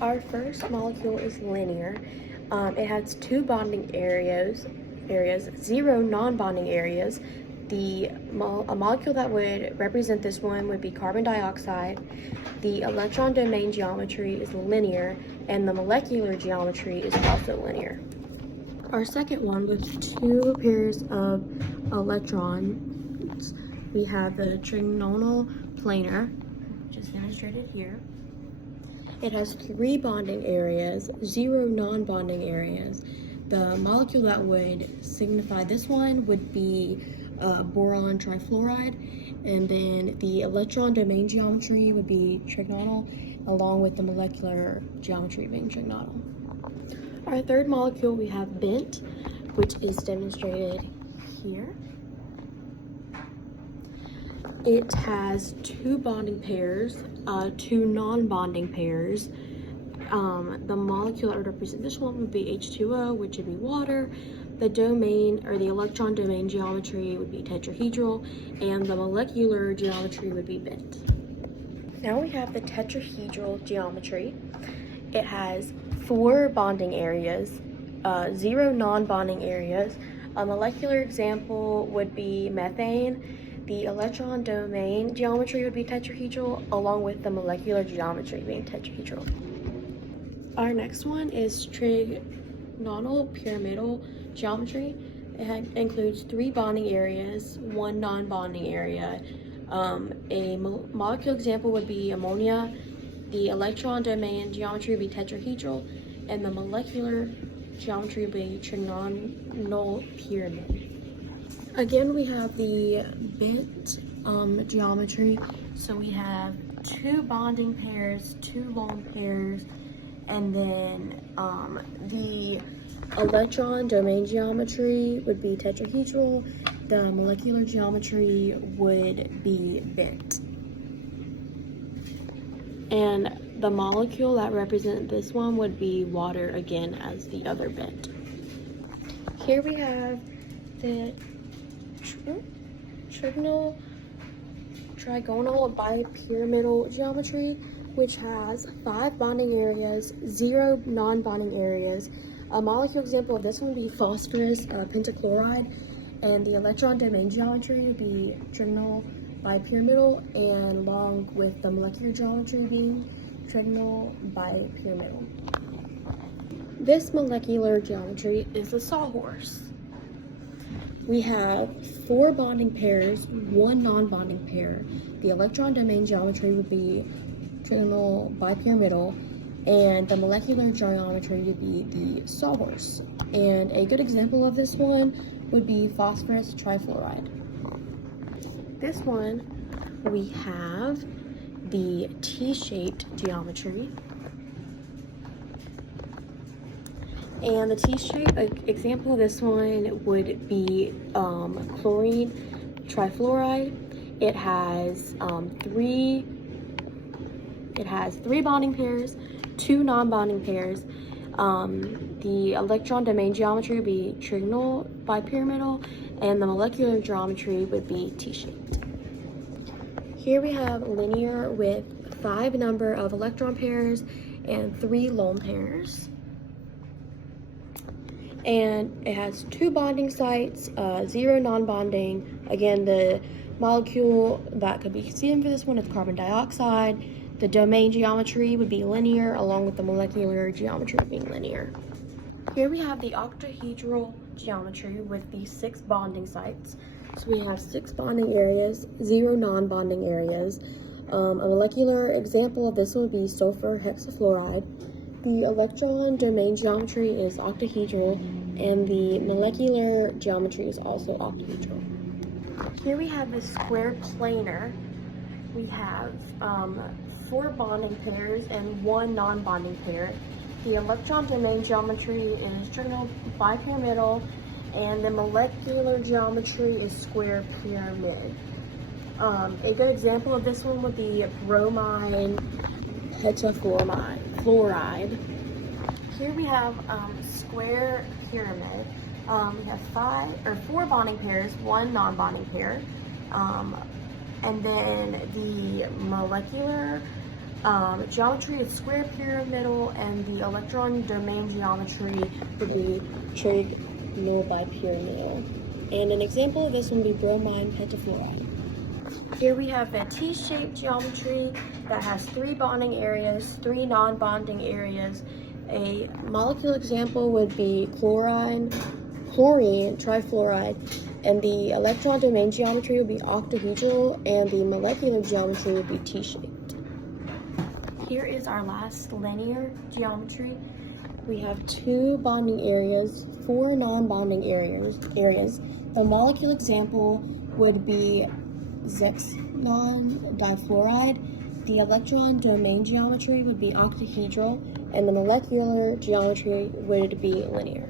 Our first molecule is linear. It has two bonding areas, zero non-bonding areas. A molecule that would represent this one would be carbon dioxide. The electron domain geometry is linear, and the molecular geometry is also linear. Our second one with two pairs of electrons, we have the trigonal planar, which is demonstrated here. It has three bonding areas, zero non-bonding areas. The molecule that would signify this one would be boron trifluoride, and then the electron domain geometry would be trigonal, along with the molecular geometry being trigonal. Our third molecule, we have bent, which is demonstrated here. It has two bonding pairs, two non-bonding pairs. The molecule that would represent this one would be H2O, which would be water. The domain, or the electron domain geometry, would be tetrahedral, and the molecular geometry would be bent. Now we have the tetrahedral geometry. It has four bonding areas, zero non-bonding areas. A molecular example would be methane. The electron domain geometry would be tetrahedral, along with the molecular geometry being tetrahedral. Our next one is trigonal pyramidal geometry. It includes three bonding areas, one non-bonding area. A molecule example would be ammonia. The electron domain geometry would be tetrahedral, and the molecular geometry would be trigonal pyramid. Again, we have the bent geometry. So we have two bonding pairs, two lone pairs, and then the electron domain geometry would be tetrahedral. The molecular geometry would be bent. And the molecule that represents this one would be water, again, as the other bent. Here we have the trigonal bipyramidal geometry, which has five bonding areas, zero non-bonding areas. A molecule example of this one would be phosphorus pentachloride, and the electron domain geometry would be trigonal bipyramidal, and along with the molecular geometry being trigonal bipyramidal. This molecular geometry is the sawhorse. We have four bonding pairs, one non-bonding pair. The electron domain geometry would be trigonal bipyramidal, and the molecular geometry would be the sawhorse. And a good example of this one would be phosphorus trifluoride. This one, we have the T-shaped geometry. And the T-shaped example of this one would be chlorine trifluoride. It has three bonding pairs, two non-bonding pairs. The electron domain geometry would be trigonal bipyramidal, and the molecular geometry would be T-shaped. Here we have linear with 5 number of electron pairs and 3 lone pairs. And it has 2 bonding sites, 0 non-bonding. Again, the molecule that could be seen for this one is carbon dioxide. The domain geometry would be linear, along with the molecular geometry being linear. Here we have the octahedral geometry with the 6 bonding sites. So we have 6 bonding areas, 0 non-bonding areas. A molecular example of this would be sulfur hexafluoride. The electron domain geometry is octahedral, and the molecular geometry is also octahedral. Here we have the square planar. We have 4 bonding pairs and 1 non-bonding pair. The electron domain geometry is trigonal bipyramidal, and the molecular geometry is square pyramid. A good example of this one would be bromine tetrafluoride. Here we have square pyramid. We have 4 bonding pairs, 1 non-bonding pair, and then the molecular Geometry is square pyramidal, and the electron domain geometry would be trig null bipyramidal. And an example of this would be bromine pentafluoride. Here we have a T-shaped geometry that has 3 bonding areas, 3 non-bonding areas. A molecule example would be chlorine, trifluoride, and the electron domain geometry would be octahedral, and the molecular geometry would be T-shaped. Here is our last linear geometry. We have 2 bonding areas, 4 non-bonding areas. The molecule example would be xenon difluoride. The electron domain geometry would be octahedral, and the molecular geometry would be linear.